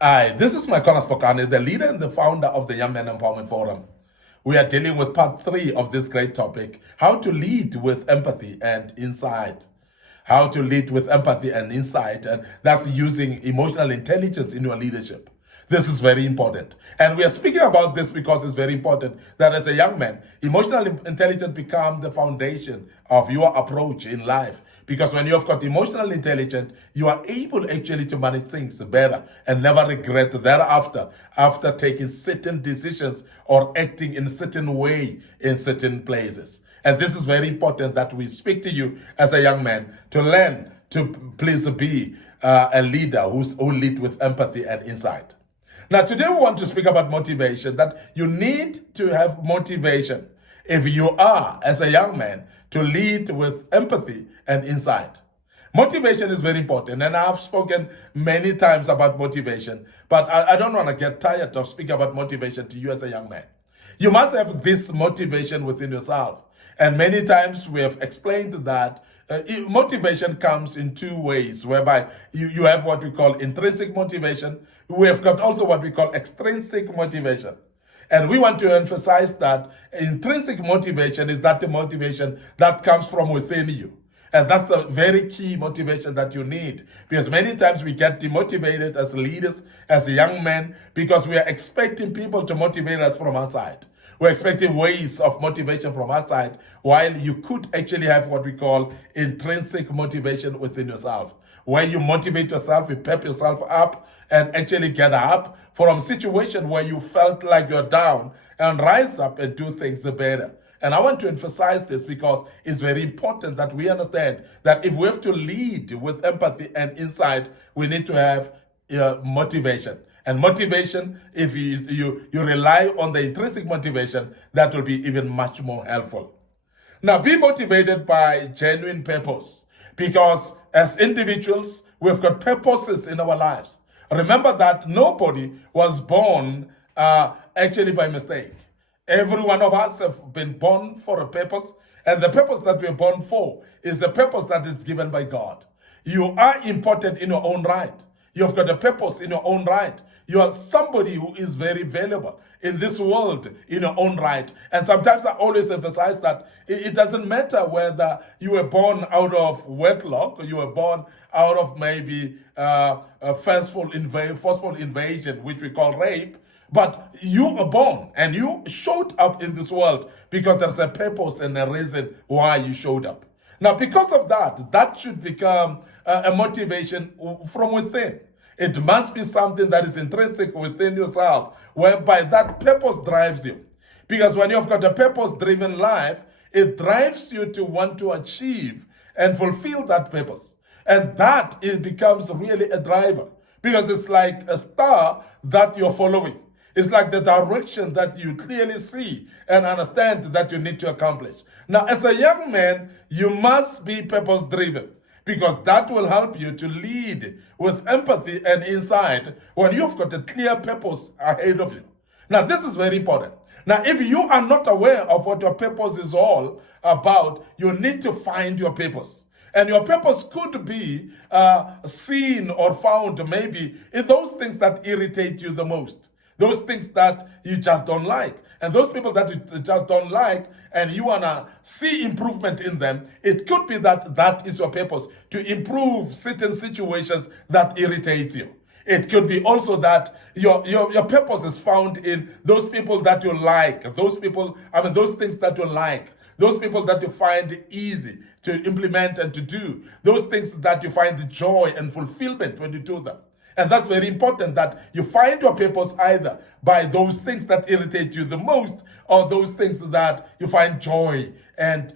Hi, this is Micornus Phokane, the leader and the founder of the Young Men Empowerment Forum. We are dealing with part three of this great topic, how to lead with empathy and insight. How to lead with empathy and insight, and that's using emotional intelligence in your leadership. This is very important. And we are speaking about this because it's very important that as a young man, emotional intelligence become the foundation of your approach in life. Because when you've got emotional intelligence, you are able actually to manage things better and never regret thereafter after taking certain decisions or acting in a certain way in certain places. And this is very important that we speak to you as a young man to learn to please be a leader who lead with empathy and insight. Now, today we want to speak about motivation, that you need to have motivation if you are, as a young man, to lead with empathy and insight. Motivation is very important, and I've spoken many times about motivation, but I don't want to get tired of speaking about motivation to you as a young man. You must have this motivation within yourself. And many times we have explained that motivation comes in two ways, whereby you have what we call intrinsic motivation. We have got also what we call extrinsic motivation. And we want to emphasize that intrinsic motivation is that the motivation that comes from within you. And that's the very key motivation that you need. Because many times we get demotivated as leaders, as young men, because we are expecting people to motivate us from outside. We're expecting ways of motivation from outside, while you could actually have what we call intrinsic motivation within yourself, where you motivate yourself, you pep yourself up, and actually get up from a situation where you felt like you're down and rise up and do things better. And I want to emphasize this because it's very important that we understand that if we have to lead with empathy and insight, we need to have motivation. And motivation, if you rely on the intrinsic motivation, that will be even much more helpful. Now, be motivated by genuine purpose, because as individuals, we've got purposes in our lives. Remember that nobody was born actually by mistake. Every one of us have been born for a purpose, and the purpose that we're born for is the purpose that is given by God. You are important in your own right. You've got a purpose in your own right. You are somebody who is very valuable in this world in your own right. And sometimes I always emphasize that it doesn't matter whether you were born out of wedlock or you were born out of maybe a forceful invasion, which we call rape. But you are born and you showed up in this world because there's a purpose and a reason why you showed up. Now, because of that, that should become a motivation from within. It must be something that is intrinsic within yourself, whereby that purpose drives you. Because when you've got a purpose-driven life, it drives you to want to achieve and fulfill that purpose. And that it becomes really a driver, because it's like a star that you're following. It's like the direction that you clearly see and understand that you need to accomplish. Now, as a young man, you must be purpose driven, because that will help you to lead with empathy and insight when you've got a clear purpose ahead of you. Now, this is very important. Now, if you are not aware of what your purpose is all about, you need to find your purpose. And your purpose could be seen or found maybe in those things that irritate you the most. Those things that you just don't like. And those people that you just don't like and you want to see improvement in them, it could be that that is your purpose, to improve certain situations that irritate you. It could be also that your purpose is found in those people that you like, those things that you like, those people that you find easy to implement and to do, those things that you find joy and fulfillment when you do them. And that's very important, that you find your purpose either by those things that irritate you the most, or those things that you find joy and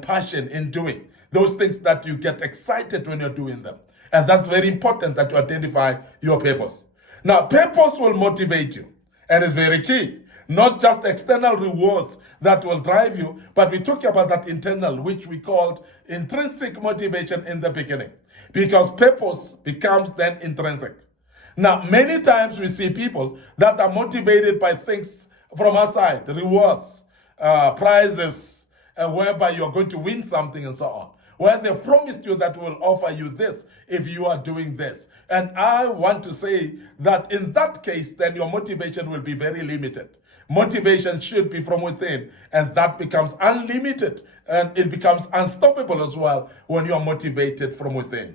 passion in doing. Those things that you get excited when you're doing them. And that's very important, that you identify your purpose. Now, purpose will motivate you, and it's very key. Not just external rewards that will drive you, but we talk about that internal, which we called intrinsic motivation in the beginning, because purpose becomes then intrinsic. Now, many times we see people that are motivated by things from outside, rewards, prizes, whereby you're going to win something and so on. where they've promised you that will offer you this if you are doing this. And I want to say that in that case, then your motivation will be very limited. Motivation should be from within, and that becomes unlimited, and it becomes unstoppable as well when you are motivated from within.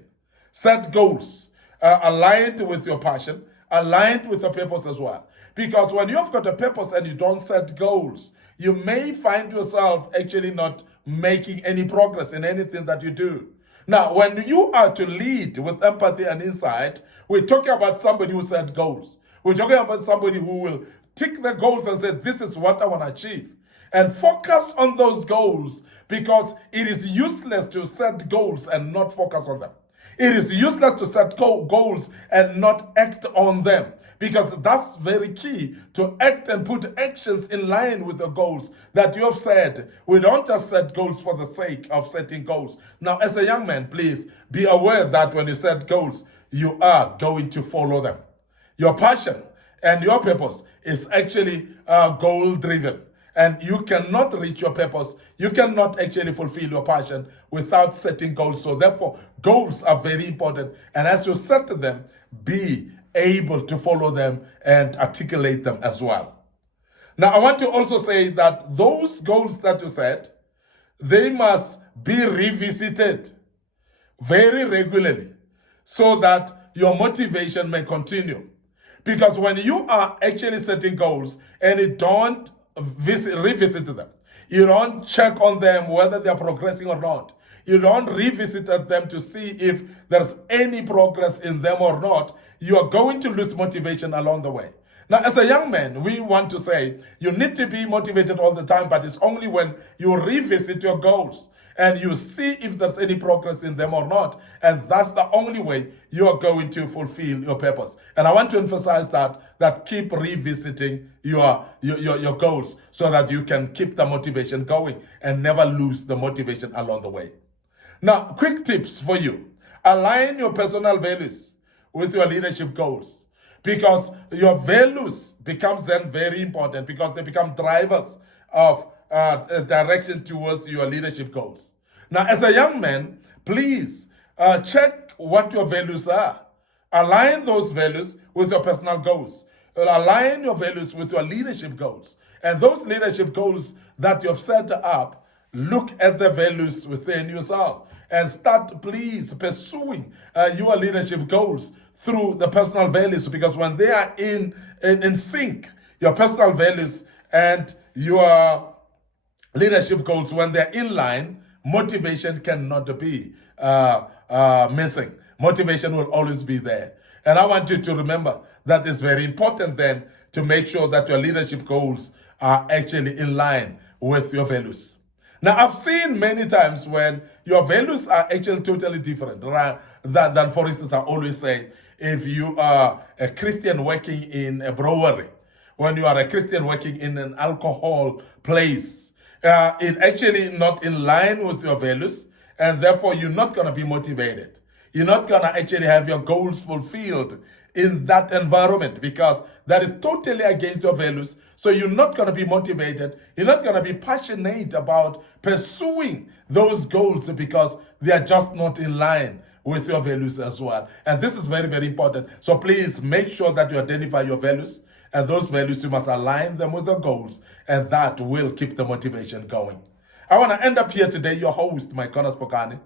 Set goals aligned with your passion, aligned with your purpose as well. Because when you've got a purpose and you don't set goals, you may find yourself actually not making any progress in anything that you do. Now, when you are to lead with empathy and insight, we're talking about somebody who set goals. We're talking about somebody who will tick the goals and say, this is what I want to achieve. And focus on those goals, because it is useless to set goals and not focus on them. It is useless to set goals and not act on them, because that's very key, to act and put actions in line with the goals that you have set. We don't just set goals for the sake of setting goals. Now, as a young man, please be aware that when you set goals, you are going to follow them. Your passion and your purpose is actually goal-driven. And you cannot reach your purpose. You cannot actually fulfill your passion without setting goals. So therefore, goals are very important. And as you set them, be able to follow them and articulate them as well. Now, I want to also say that those goals that you set, they must be revisited very regularly so that your motivation may continue. Because when you are actually setting goals and you don't revisit them, you don't check on them whether they are progressing or not, you don't revisit them to see if there's any progress in them or not, you are going to lose motivation along the way. Now, as a young man, we want to say you need to be motivated all the time, but it's only when you revisit your goals and you see if there's any progress in them or not. And that's the only way you are going to fulfill your purpose. And I want to emphasize that keep revisiting your goals so that you can keep the motivation going and never lose the motivation along the way. Now, quick tips for you. Align your personal values with your leadership goals, because your values becomes then very important, because they become drivers of direction towards your leadership goals. Now, as a young man, please check what your values are. Align those values with your personal goals. Align your values with your leadership goals. And those leadership goals that you've set up, look at the values within yourself and start, please, pursuing your leadership goals through the personal values, because when they are in sync, your personal values and your leadership goals, when they're in line, motivation cannot be missing. Motivation will always be there. And I want you to remember that it's very important then to make sure that your leadership goals are actually in line with your values. Now, I've seen many times when your values are actually totally different than, for instance, I always say, if you are a Christian working in a brewery, when you are a Christian working in an alcohol place, it's actually not in line with your values, and therefore you're not going to be motivated. You're not going to actually have your goals fulfilled in that environment, because that is totally against your values. So you're not going to be motivated. You're not going to be passionate about pursuing those goals, because they are just not in line with your values as well. And this is very, very important. So please make sure that you identify your values, and those values, you must align them with your goals, and that will keep the motivation going. I want to end up here today, your host, Micornus, Phokane,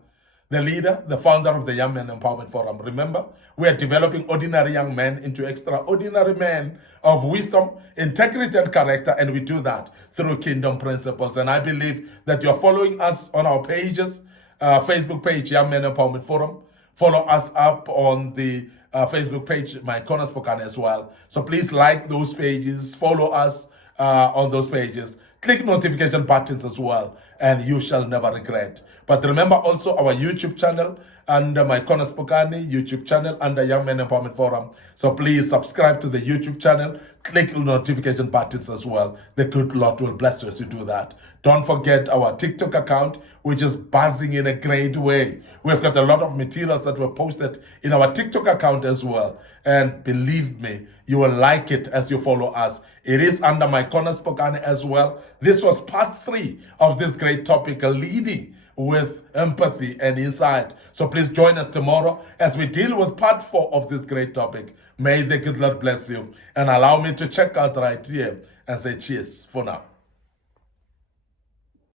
the leader, the founder of the Young Men Empowerment Forum. Remember, we are developing ordinary young men into extraordinary men of wisdom, integrity, and character, and we do that through kingdom principles. And I believe that you're following us on our pages, Facebook page, Young Men Empowerment Forum. Follow us up on the Facebook page, Micornus Phokane as well. So please like those pages, follow us on those pages. Click notification buttons as well, and you shall never regret. But remember also our YouTube channel under Micornus Phokane, YouTube channel under Young Men Empowerment Forum. So please subscribe to the YouTube channel, click notification buttons as well. The good Lord will bless you as you do that. Don't forget our TikTok account, which is buzzing in a great way. We've got a lot of materials that were posted in our TikTok account as well. And believe me, you will like it as you follow us. It is under Micornus Phokane as well. This was part 3 of this great topic, leading with empathy and insight. So please join us tomorrow as we deal with part 4 of this great topic. May the good Lord bless you, and allow me to check out right here and say cheers for now.